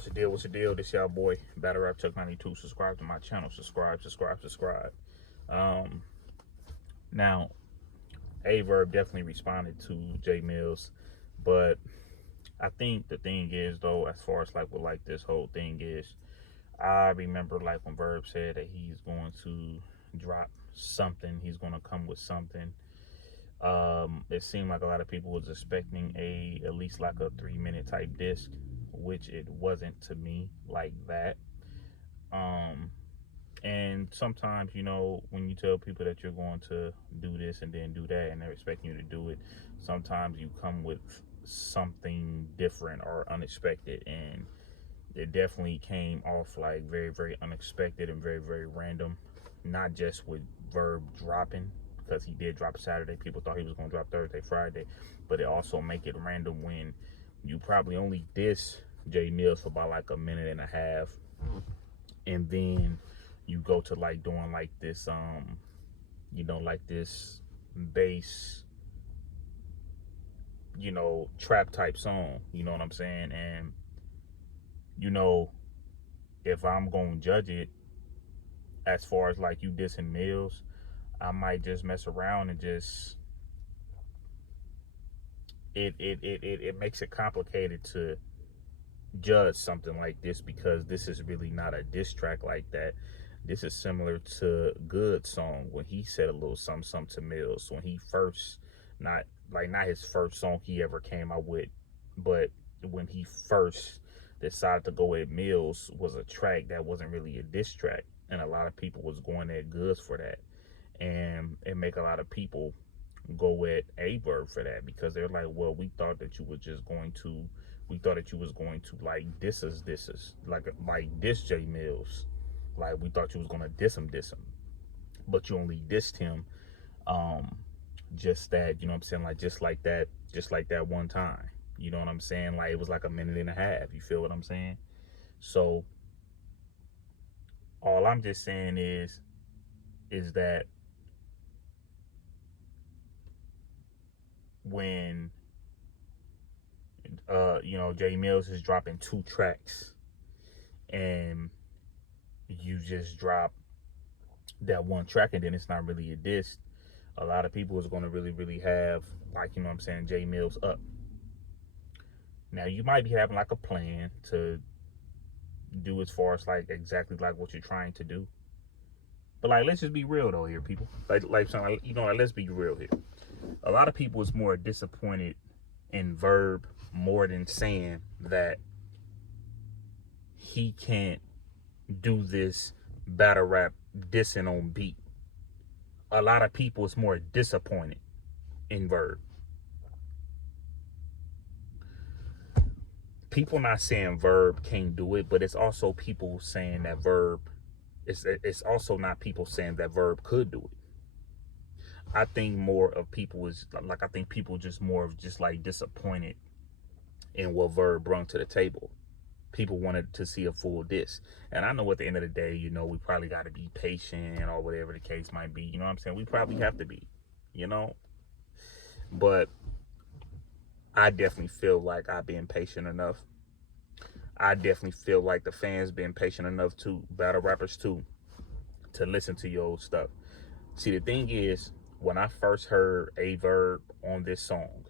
What's the deal? What's the deal? This y'all boy, Battle Rap Chuck 92. Subscribe to my channel. Subscribe. Um, Now, Verb definitely responded to J Mills, but I think the thing is though, as far as like what like this whole thing is, I remember like when Verb said that he's going to drop something, he's going to come with something. It seemed like a lot of people was expecting at least like a 3-minute type disc, which it wasn't to me like that. Um, and sometimes, when you tell people that you're going to do this and then do that, and they're expecting you to do it, sometimes you come with something different or unexpected, and it definitely came off like very, very unexpected and very, very random. Not just with Verb dropping, because he did drop Saturday. People thought he was going to drop Thursday, Friday, but it also make it random when you probably only diss J Mills for about like a minute and a half, and then you go to like doing like this like this bass, trap type song, you know what I'm saying? And if I'm gonna judge it as far as like you dissing Mills, I might just mess around and just it makes it complicated to judge something like this, because this is really not a diss track like that. This is similar to Good song when he said a little something to Mills when he first, not his first song he ever came out with, but when he first decided to go at Mills, was a track that wasn't really a diss track, and a lot of people was going at Goods for that, and it make a lot of people go at Verb for that, because they're like, well, we thought that you was going to like diss like diss J Mills, like we thought you was gonna diss him, but you only dissed him just that, you know what I'm saying, like just like that one time, you know what I'm saying, like it was like a minute and a half, you feel what I'm saying? So all I'm just saying is that when J Mills is dropping 2 tracks and you just drop that one track and then it's not really a diss, a lot of people is going to really, really have, like, you know what I'm saying, J Mills up. Now you might be having like a plan to do as far as like exactly like what you're trying to do, but like let's just be real though here, people. Like let's be real here. A lot of people is more disappointed in Verb more than saying that he can't do this battle rap dissing on beat. A lot of people is more disappointed in Verb. People not saying Verb can't do it, but it's also people saying that Verb, it's also not people saying that Verb could do it. I think more of people is like, I think people just more of just like disappointed in what Verb brought to the table. People wanted to see a full diss, and I know at the end of the day, we probably got to be patient or whatever the case might be, you know what I'm saying? We probably have to be, but I definitely feel like I've been patient enough. I definitely feel like the fans been patient enough too, battle rappers too, to listen to your old stuff. See, the thing is, when I first heard Verb on this song,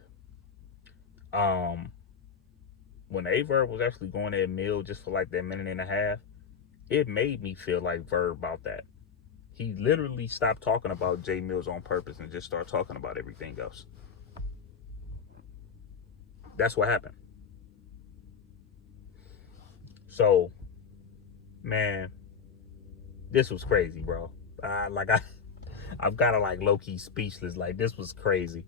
when Verb was actually going at Mill just for like that minute and a half, it made me feel like Verb about that. He literally stopped talking about J Mills on purpose and just started talking about everything else. That's what happened. So, man, this was crazy, bro. I've got to like low-key speechless. Like, this was crazy.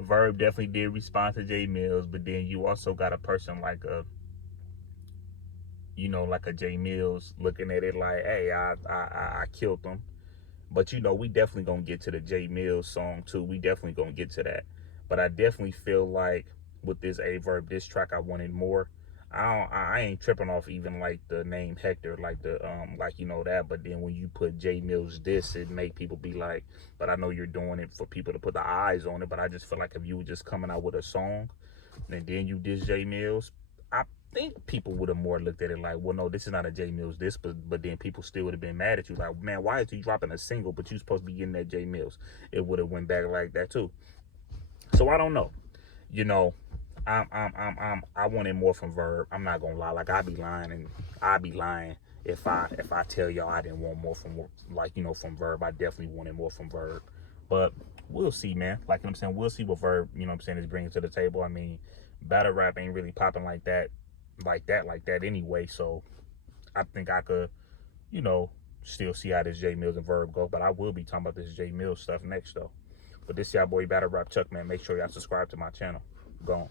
Verb definitely did respond to J Mills, but then you also got a person like a J Mills looking at it like, hey, I killed them. But we definitely gonna get to the J Mills song too. We definitely gonna get to that. But I definitely feel like with this Verb diss track, I wanted more. I ain't tripping off even like the name Hector, like the that. But then when you put J Mills diss, it make people be like, but I know you're doing it for people to put the eyes on it. But I just feel like if you were just coming out with a song and then you diss J Mills, think people would have more looked at it like, well, no, this is not a J Mills this, but then people still would have been mad at you, like, man, why is he dropping a single, but you supposed to be getting that J Mills? It would have went back like that too. So I don't know. You know, I wanted more from Verb. I'm not gonna lie. Like, I'd be lying if I tell y'all I didn't want more from, like, you know, from Verb. I definitely wanted more from Verb. But we'll see, man. Like, you know what I'm saying, we'll see what Verb, you know what I'm saying, is bringing to the table. I mean, battle rap ain't really popping like that anyway. So I think I could, you know, still see how this J Mills and Verb go. But I will be talking about this J Mills stuff next though. But this y'all boy Battle Rap Chuck, man. Make sure y'all subscribe to my channel. Go on.